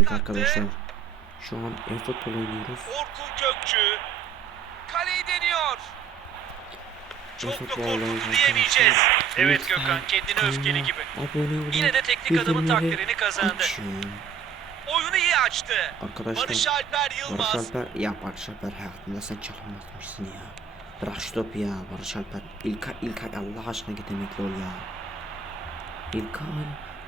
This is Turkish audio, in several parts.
Evet arkadaşlar. Şu an e-futbol oynuyoruz. Orkun Kökçü. Kaleyi deniyor. Çok da korkuttu diyemeyeceğiz. Evet Gökhan, kendine öfkeli gibi. Yine de teknik adamın takdirini kazandı. Oyunu iyi açtı. Arkadaşlar Barış Alper Barış Yılmaz. Alper ya Barış Alper hayatında sen çalınmazmışsın ya. Bırak şu topu ya Barış Alper. İlkay İlkay Allah aşkına git emekli ol ya. İlkay.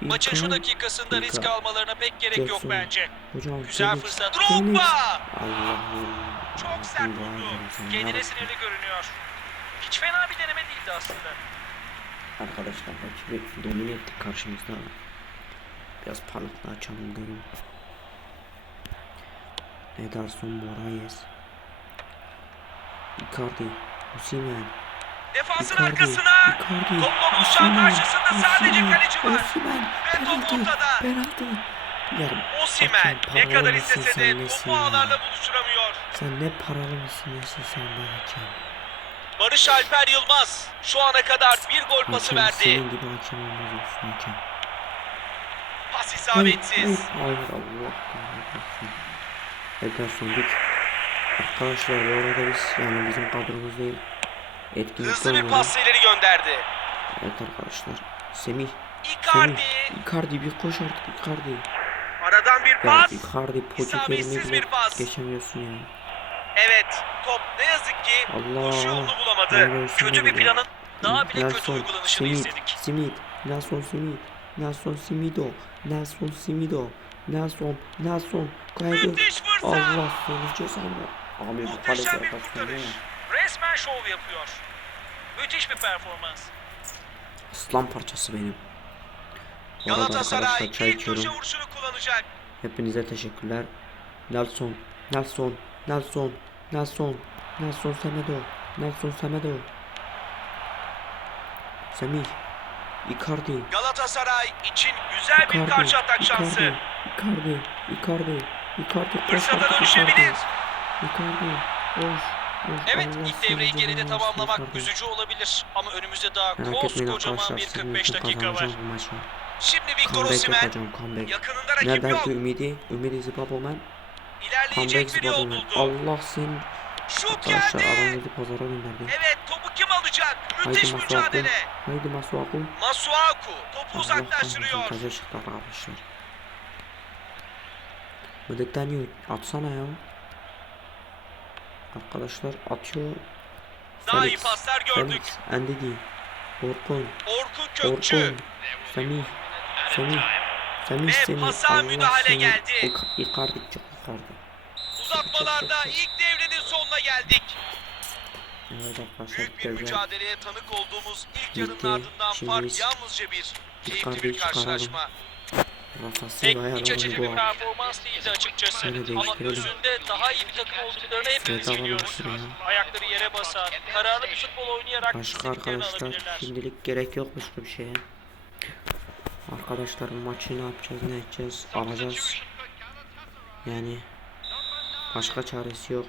Maçın şu dakikasında risk almalarına pek gerek yok bence. Güzel fırsat. Drogba. Çok sert vurdu. Kendine sinirli görünüyor. Hiç fena bir deneme değildi aslında. Arkadaşlar rakibi domine ettik karşımızda. Biraz parlaklığı açalım görün. Ederson Moraes. Icardi. Osimhen. Defansın Icardi. arkasına. Icardi. Topla buluşan karşısında sadece kaleci var. Osimhen. Ve top ortada. Penaltı. Yarım. Osimhen Hakem ne kadar istese de topu ağlarla buluşturamıyor. Sen ne paralı mısın nesin sen be hakem. Barış Alper Yılmaz şu ana kadar bir gol pası Hakem verdi. senin gibi hakem olmaz olsun hakem. Pas isabetsiz. Hayır Allah kahretsin. Ederson git. Arkadaşlar bu arada biz yani bizim kadromuz değil. Etkinlikte Hızlı bir pas ileri gönderdi. Evet arkadaşlar. Semih. Icardi. Semih. Icardi bir koş artık Icardi. Aradan bir Ya pas. Icardi kelime bir bile pas. geçemiyorsun ya. Evet top ne yazık ki Allah. koşu yolunu bulamadı. Kötü bir planın daha bile kötü Nelson, uygulanışını Smith, izledik. Smith, Nelson Smith, Nelson Simido, Nelson Simido, Nelson, Nelson, kaydı. Allah. Abi bu kaleci Muhteşem bir kurtarış. Resmen şov yapıyor. Müthiş bir performans. Aslan parçası benim. Bu Galatasaray ilk köşe içiyorum. vuruşunu kullanacak. Hepinize teşekkürler. Nelson, Nelson, Nelson, Nelson, Nelson Semedo, Nelson Semedo. Semih, Icardi, Galatasaray için güzel bir Icardi, karşı atak şansı. Icardi, Icardi, Icardi, Icardi, Fırsata dönüşebilir. Icardi, Icardi, koş, Evet ilk devreyi geride tamamlamak üzücü olabilir. Ama önümüzde daha koskocaman bir sizin 45 için dakika var. Şimdi Victor Osimhen yakınında rakip yok. Neredendi ümidi? Ümidi Zibabomen. İlerleyecek bir yol buldu. Allah seni. Şut geldi. aramızı pazara gönderdi. Evet topu kim alacak? Haydi Müthiş Masuaku. mücadele. Haydi Masuaku. Masuaku topu Allah uzaklaştırıyor. kahretsin taca çıktı arkadaşlar. Mıdıklanıyor. Atsana ya. Arkadaşlar atıyor. Daha iyi Felix, paslar gördük. Felix, Endidi. Orkun. Orkun Kökçü. Orkun. Semih. Semih. Semih Ve Semih. pasa Allah müdahale seni. geldi. İk- Icardi çok Icardi. Uzatmalarda ilk devrenin sonuna geldik. Evet arkadaşlar Büyük bir mücadeleye tanık olduğumuz ilk yarının ardından fark yalnızca bir. Keyifli bir çıkaralım. karşılaşma. Rafası Pek iç açıcı bir performans değildi açıkçası. Ama özünde daha iyi bir takım olduklarını hepimiz biliyoruz. Ayakları yere basan, kararlı bir futbol oynayarak Başka arkadaşlar şimdilik gerek yokmuş bu bir şeye. Arkadaşlar maçı ne yapacağız ne edeceğiz alacağız. Yani başka çaresi yok.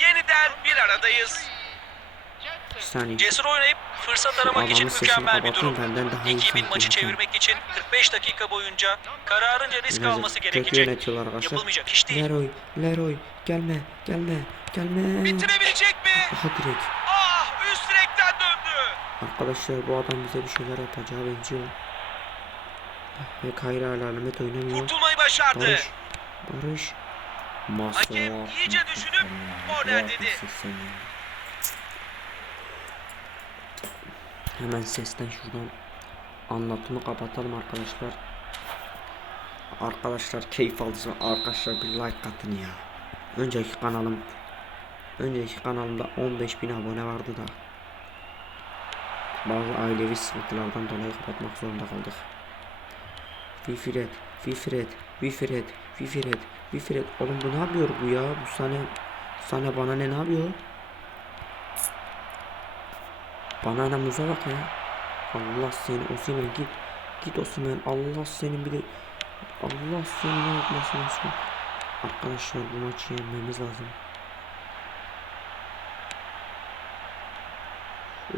Yeniden bir aradayız. Bir saniye. Cesur oynayıp fırsat aramak için mükemmel bir durum. benden daha iyi Ekibin maçı çevirmek için 45 dakika boyunca kararınca risk Biraz alması gerekecek. yönetiyorlar arkadaşlar. Yapılmayacak iş değil. Leroy, Leroy gelme, gelme, gelme. Bitirebilecek mi? Daha direkt. Ah üst direkten döndü. Arkadaşlar bu adam bize bir şeyler yapacağı benziyor. Ve Kayra alamet oynamıyor. Kurtulmayı başardı. Barış. Barış. Masa. Hakem iyice düşünüp korner dedi. Hemen sesten şuradan anlatımı kapatalım arkadaşlar. Arkadaşlar keyif aldıysa arkadaşlar bir like atın ya. Önceki kanalım önceki kanalımda 15 bin abone vardı da bazı ailevi sıkıntılardan dolayı kapatmak zorunda kaldık. Fifret, Fifret, Fifret, Fifret, Fifret. Oğlum bu ne yapıyor bu ya? Bu sana sana bana ne ne yapıyor? Bana ne muza bak ya. Allah seni Osimhen git. Git Osimhen. Allah seni bir de Allah seni ne yapmasın Osimhen. Arkadaşlar bu maçı yenmemiz lazım.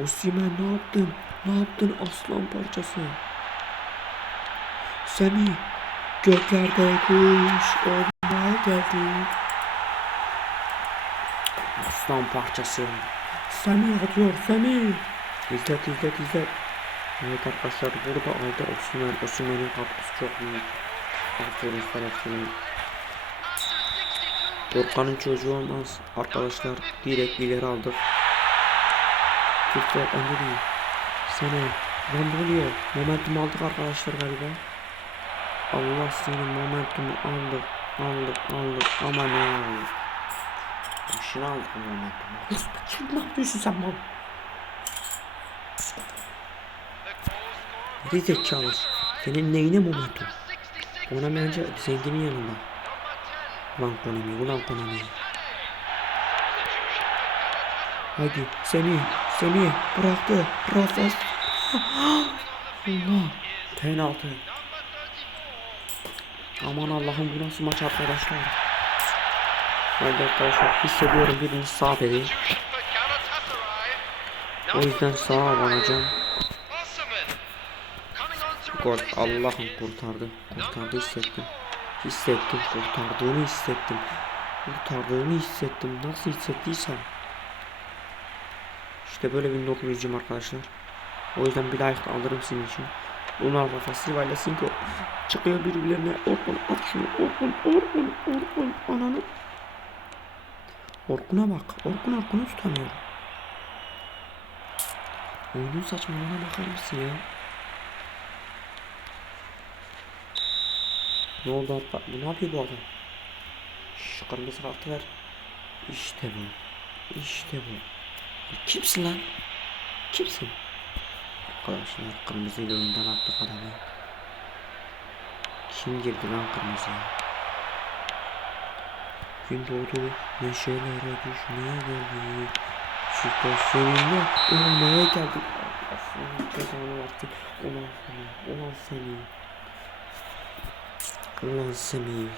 Osimhen ne yaptın? Ne yaptın aslan parçası? Semih Göklerde kuş olmaya geldi. Aslan parçası. Semih atıyor Semih. İzlet izlet izlet. Evet arkadaşlar burada aldı Osman. Osman'ın katkısı çok büyük. Aferin sana Osman. Korkanın çocuğu olmaz. Arkadaşlar direkt ileri aldık. Türkler değil. Sana lan oluyor? Momentum aldık arkadaşlar galiba. Allah senin momentumu aldık. Aldık aldık ama ne aldık? Başını aldık momentumu. Ne yapıyorsun sen bana? Geri zekalı. Senin neyine momentum? Ona bence zenginin yanında. Ulan Konami, ulan Konami. Hadi Semih, Semih bıraktı. Rafas. Allah. Penaltı. Aman Allah'ım bu nasıl maç arkadaşlar. Hadi arkadaşlar hissediyorum birinci sağ dedi. O yüzden sağa abanacağım. Gol Allah'ım kurtardı. Kurtardı hissettim. Hissettim kurtardığını hissettim. Kurtardığını hissettim. Nasıl hissettiysem. İşte böyle bir not vereceğim arkadaşlar. O yüzden bir like alırım sizin için. Da Silva ile Sinko çıkıyor birbirlerine. Orkun at şunu. Orkun, Orkun, Orkun. Ananı. Orkun'a bak. Orkun Orkun'u tutamıyor. Oyunun saçmalığına bakar mısın ya? Ne oldu hatta? Bu ne yapıyor bu adam? Şu kırmızı kartı ver. İşte bu. İşte bu. Kimsin lan? Kimsin? Arkadaşlar kırmızıyla oyundan attık adamı. Kim girdi lan kırmızıya? Gün doğdu neşelere düşmeye geldi. Şüphe seninle olmaya geldi. Allah'ın cezanı versin. Ulan seni, ulan seni. Ulan Semih.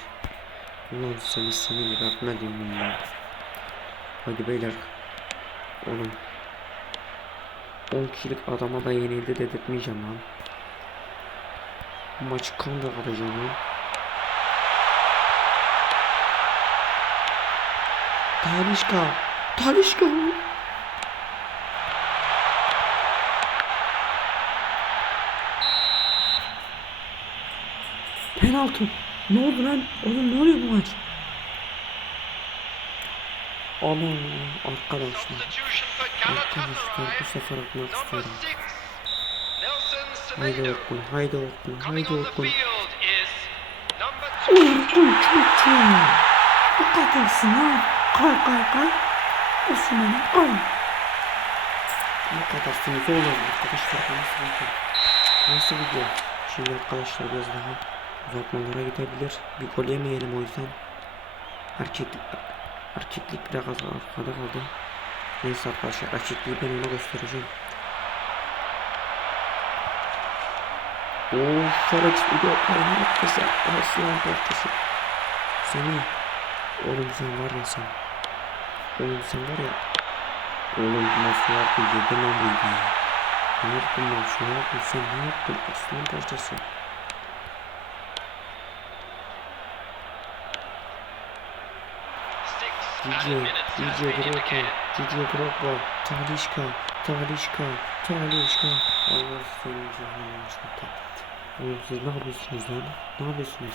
Ulan seni seni bırakmadım ya. Hadi beyler. Oğlum. 10 kişilik adama da yenildi dedirtmeyeceğim lan. Maçı kan da alacağım lan. Talişka. Talişka. Penaltı. Ne oldu lan? Oğlum ne oluyor bu maç? Aman arkadaşlar. Arkadaşlar bu sefer atmak istiyorum. Haydi Orkun, haydi Orkun, haydi Orkun. Orkun çocuğum. Bu kadarsın ha. Kay kay kay. Osman'ım kay. Bu kadarsınız oğlum arkadaşlar. Nasıl video? Nasıl video? Şimdi arkadaşlar biraz daha uzatmalara gidebilir. Bir gol yemeyelim o yüzden. Erkeklik, erkeklik biraz arkada kaldı. Neyse arkadaşlar erkekliği ben ona göstereceğim. Oo, Felix video kaynak kızı. Aslan parçası. Seni. Oğlum sen var ya sen. Oğlum sen var ya. Oğlum nasıl yaptın? Yedin lan ibi. Ne yaptın lan? Şunu yaptın sen ne yaptın? Aslan parçası. DJ, DJ Drogba, DJ Drogba, Talişka, Talişka, Talişka. Allah canını çıktı. Oğlum siz ne yapıyorsunuz lan? Ne yapıyorsunuz?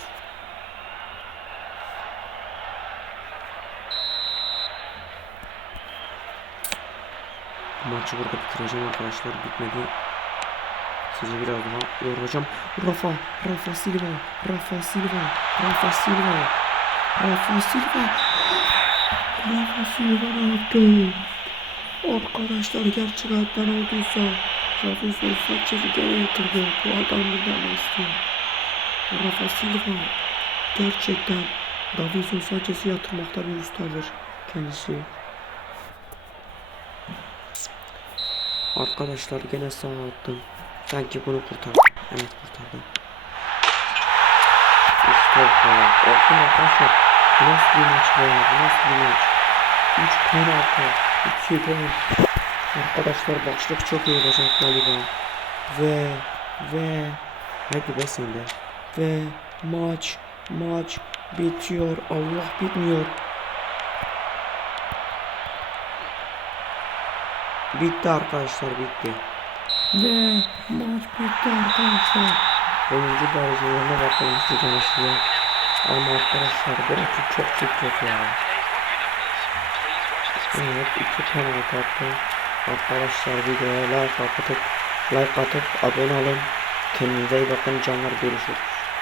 Maçı burada bitireceğim arkadaşlar. Bitmedi. Sizi biraz daha yoracağım. Rafa, Rafa Silva, Rafa Silva, Rafa Silva, Rafa Silva. Rafa Silva ne yaptı? Arkadaşlar gerçek hayattan olduysa Rafa Sanchez'i gene yatırdı. Bu adam bundan istiyor? Rafa Silva gerçekten Davinson Sanchez'i yatırmakta bir ustadır kendisi. Arkadaşlar gene sağ attım. Sanki bunu kurtardım. Evet kurtardım. İşte bu. Orkun arkadaşlar. Bu nasıl bir maç be? Bu nasıl bir maç? 3 penaltı. 2 gol. Arkadaşlar başlık çok iyi olacak galiba. Ve ve hadi be sen de. Ve Maç, maç bitiyor. Allah bitmiyor. Bitti arkadaşlar bitti. Ve maç bitti arkadaşlar. Oyuncu derecelerine bakalım sizden aşağıya. Ama arkadaşlar grafik çok çok kötü ya. Evet iki penaltı attı. Arkadaşlar videoya like atıp like atıp abone olun. Kendinize iyi bakın canlar görüşürüz.